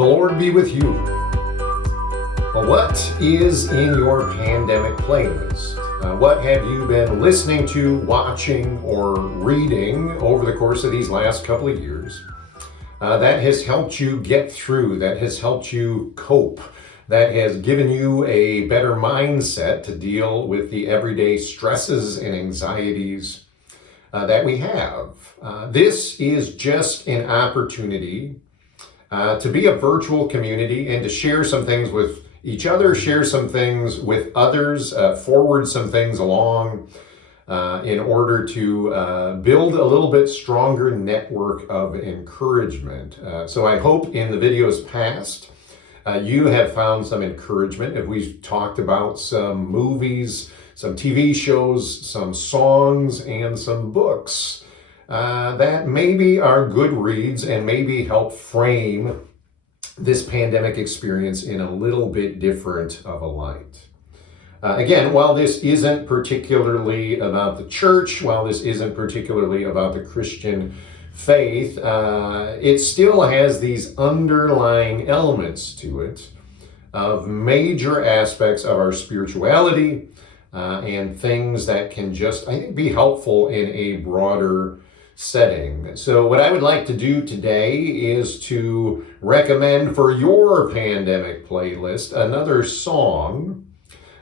The Lord be with you. Well, what is in your pandemic playlist? What have you been listening to, watching, or reading over the course of these last couple of years that has helped you get through, that has helped you cope, that has given you a better mindset to deal with the everyday stresses and anxieties that we have? This is just an opportunity to be a virtual community and to share some things with each other, share some things with others, forward some things along in order to build a little bit stronger network of encouragement. So I hope in the videos past, you have found some encouragement. If we've talked about some movies, some TV shows, some songs, and some books that maybe are good reads and maybe help frame this pandemic experience in a little bit different of a light. Again, while this isn't particularly about the church, while this isn't particularly about the Christian faith, it still has these underlying elements to it of major aspects of our spirituality and things that can just, I think, be helpful in a broader setting. So what I would like to do today is to recommend for your pandemic playlist another song.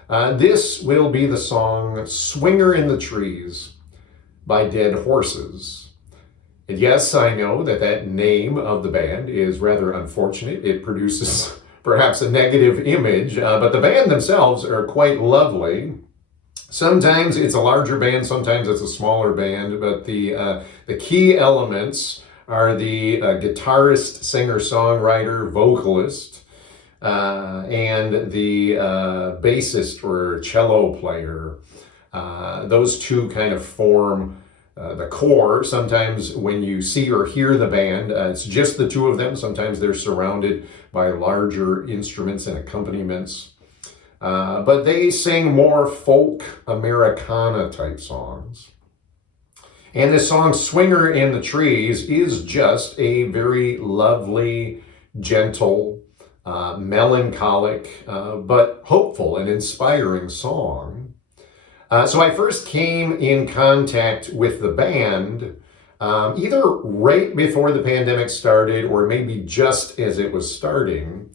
This will be the song Swinger in the Trees by Dead Horses. And yes, I know that name of the band is rather unfortunate. It produces perhaps a negative image, but the band themselves are quite lovely. Sometimes it's a larger band, sometimes it's a smaller band, but the key elements are the guitarist, singer, songwriter, vocalist, and the bassist or cello player. Those two kind of form the core. Sometimes when you see or hear the band, it's just the two of them. Sometimes they're surrounded by larger instruments and accompaniments. But they sing more folk Americana type songs. And this song, Swinger in the Trees, is just a very lovely, gentle, melancholic, but hopeful and inspiring song. So I first came in contact with the band either right before the pandemic started or maybe just as it was starting.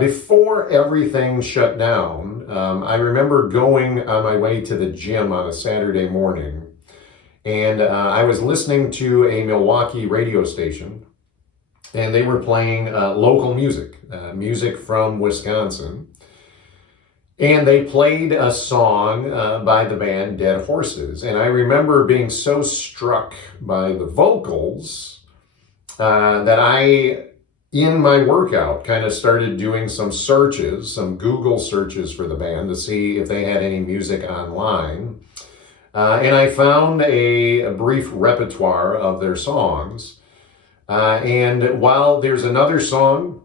Before everything shut down, I remember going on my way to the gym on a Saturday morning, and I was listening to a Milwaukee radio station, and they were playing local music, music from Wisconsin, and they played a song by the band Dead Horses, and I remember being so struck by the vocals that I, in my workout, kind of started doing some searches, some Google searches for the band to see if they had any music online. And I found a brief repertoire of their songs. And while there's another song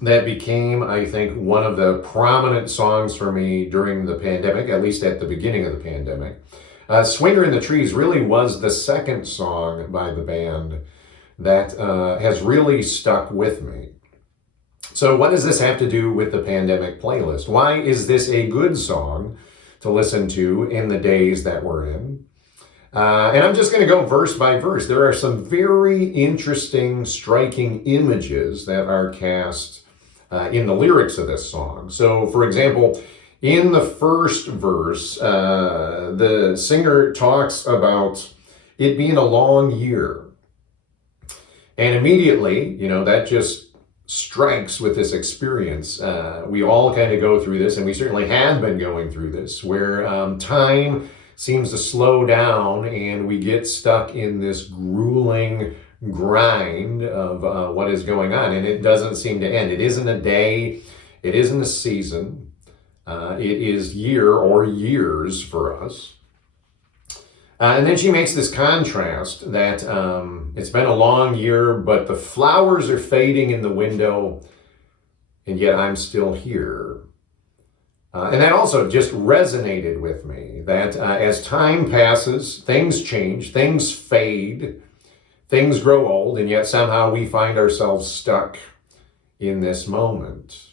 that became, I think, one of the prominent songs for me during the pandemic, at least at the beginning of the pandemic, Swinger in the Trees really was the second song by the band that has really stuck with me. So what does this have to do with the pandemic playlist? Why is this a good song to listen to in the days that we're in? And I'm just going to go verse by verse. There are some very interesting, striking images that are cast in the lyrics of this song. So, for example, in the first verse, the singer talks about it being a long year. And immediately, that just strikes with this experience. We all kind of go through this, and we certainly have been going through this, where time seems to slow down and we get stuck in this grueling grind of what is going on, and it doesn't seem to end. It isn't a day, it isn't a season, it is year or years for us. And then she makes this contrast that it's been a long year, but the flowers are fading in the window, and yet I'm still here. And that also just resonated with me, that as time passes, things change, things fade, things grow old, and yet somehow we find ourselves stuck in this moment.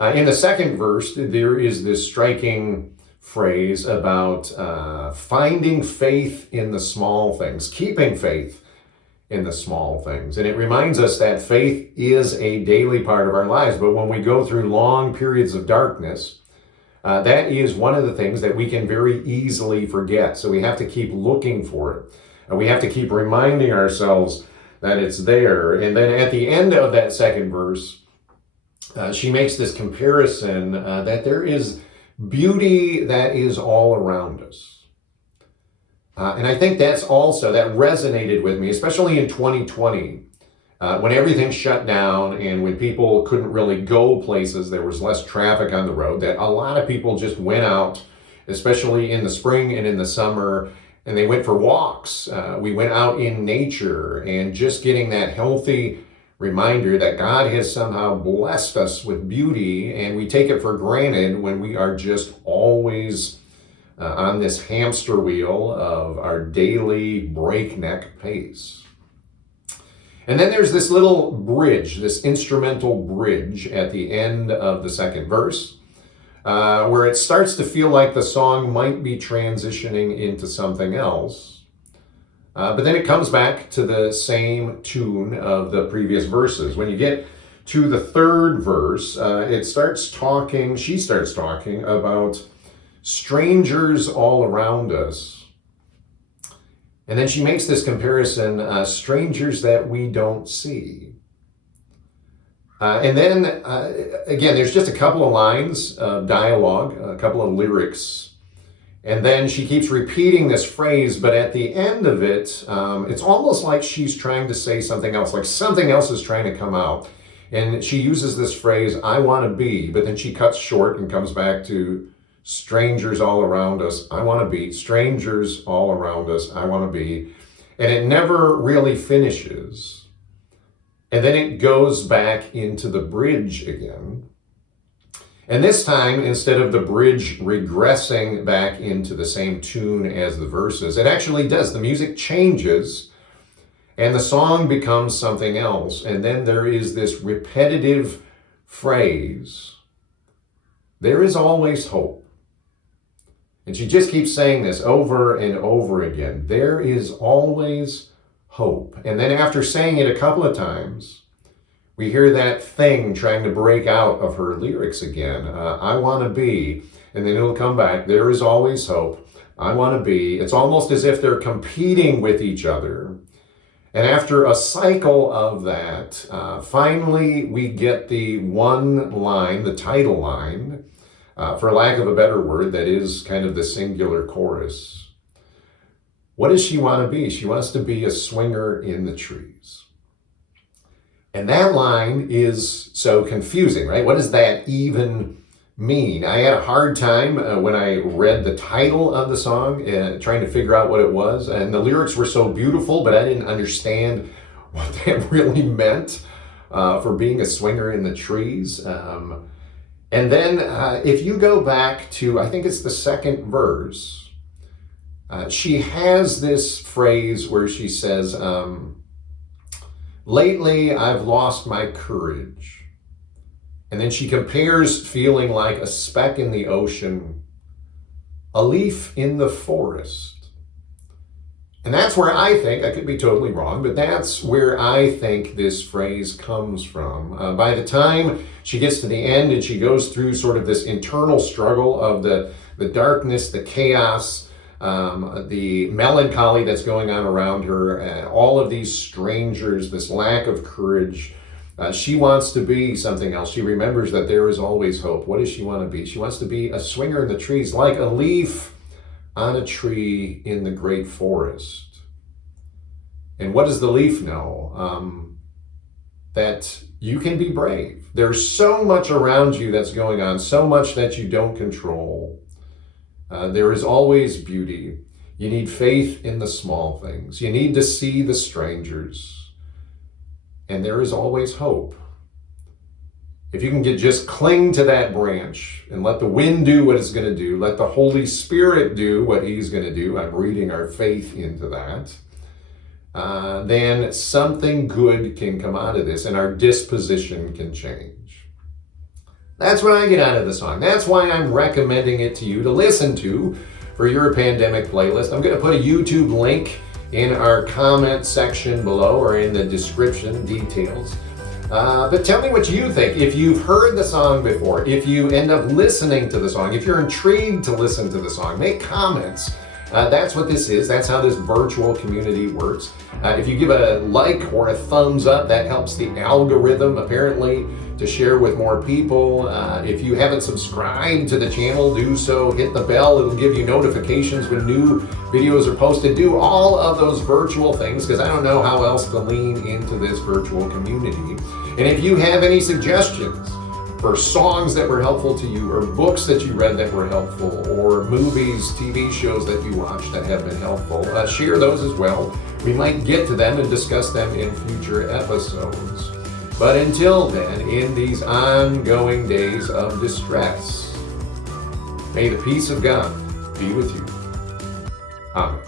In the second verse, there is this striking phrase about finding faith in the small things, keeping faith in the small things. And it reminds us that faith is a daily part of our lives. But when we go through long periods of darkness, that is one of the things that we can very easily forget. So we have to keep looking for it. And we have to keep reminding ourselves that it's there. And then at the end of that second verse, she makes this comparison that there is beauty that is all around us. And I think that resonated with me, especially in 2020, when everything shut down and when people couldn't really go places, there was less traffic on the road, that a lot of people just went out, especially in the spring and in the summer, and they went for walks. We went out in nature, and just getting that healthy reminder that God has somehow blessed us with beauty, and we take it for granted when we are just always on this hamster wheel of our daily breakneck pace. And then there's this little bridge, this instrumental bridge at the end of the second verse, where it starts to feel like the song might be transitioning into something else. But then it comes back to the same tune of the previous verses. When you get to the third verse, she starts talking about strangers all around us. And then she makes this comparison, strangers that we don't see. And then, again, there's just a couple of lines of dialogue, a couple of lyrics. And then she keeps repeating this phrase, but at the end of it, it's almost like she's trying to say something else, like something else is trying to come out. And she uses this phrase, I want to be, but then she cuts short and comes back to strangers all around us, I want to be. Strangers all around us, I want to be. And it never really finishes. And then it goes back into the bridge again. And this time, instead of the bridge regressing back into the same tune as the verses, it actually does. The music changes and the song becomes something else. And then there is this repetitive phrase, there is always hope. And she just keeps saying this over and over again. There is always hope. And then after saying it a couple of times, we hear that thing trying to break out of her lyrics again. I want to be. And then it'll come back. There is always hope. I want to be. It's almost as if they're competing with each other. And after a cycle of that, finally we get the one line, the title line, for lack of a better word, that is kind of the singular chorus. What does she want to be? She wants to be a swinger in the trees. And that line is so confusing, right? What does that even mean? I had a hard time when I read the title of the song, trying to figure out what it was. And the lyrics were so beautiful, but I didn't understand what that really meant for being a swinger in the trees. And then if you go back to, I think it's the second verse, she has this phrase where she says, lately I've lost my courage. And then she compares feeling like a speck in the ocean, a leaf in the forest. And that's where I think, I could be totally wrong, but that's where I think this phrase comes from. By the time she gets to the end and she goes through sort of this internal struggle of the darkness, the chaos, the melancholy that's going on around her, all of these strangers, this lack of courage, she wants to be something else. She remembers that there is always hope. What does she want to be? She wants to be a swinger in the trees, like a leaf on a tree in the great forest. And what does the leaf know? That you can be brave. There's so much around you that's going on, so much that you don't control. There is always beauty. You need faith in the small things. You need to see the strangers. And there is always hope. If you can just cling to that branch and let the wind do what it's going to do, let the Holy Spirit do what he's going to do. I'm reading our faith into that. then something good can come out of this and our disposition can change. That's what I get out of the song. That's why I'm recommending it to you to listen to for your pandemic playlist. I'm going to put a YouTube link in our comment section below or in the description details. But tell me what you think. If you've heard the song before, if you end up listening to the song, if you're intrigued to listen to the song, make comments. That's what this is. That's how this virtual community works. If you give a like or a thumbs up, that helps the algorithm apparently to share with more people. If you haven't subscribed to the channel, do so. Hit the bell. It'll give you notifications when new videos are posted. Do all of those virtual things because I don't know how else to lean into this virtual community. And if you have any suggestions for songs that were helpful to you, or books that you read that were helpful, or movies, TV shows that you watched that have been helpful, share those as well. We might get to them and discuss them in future episodes. But until then, in these ongoing days of distress, may the peace of God be with you. Amen.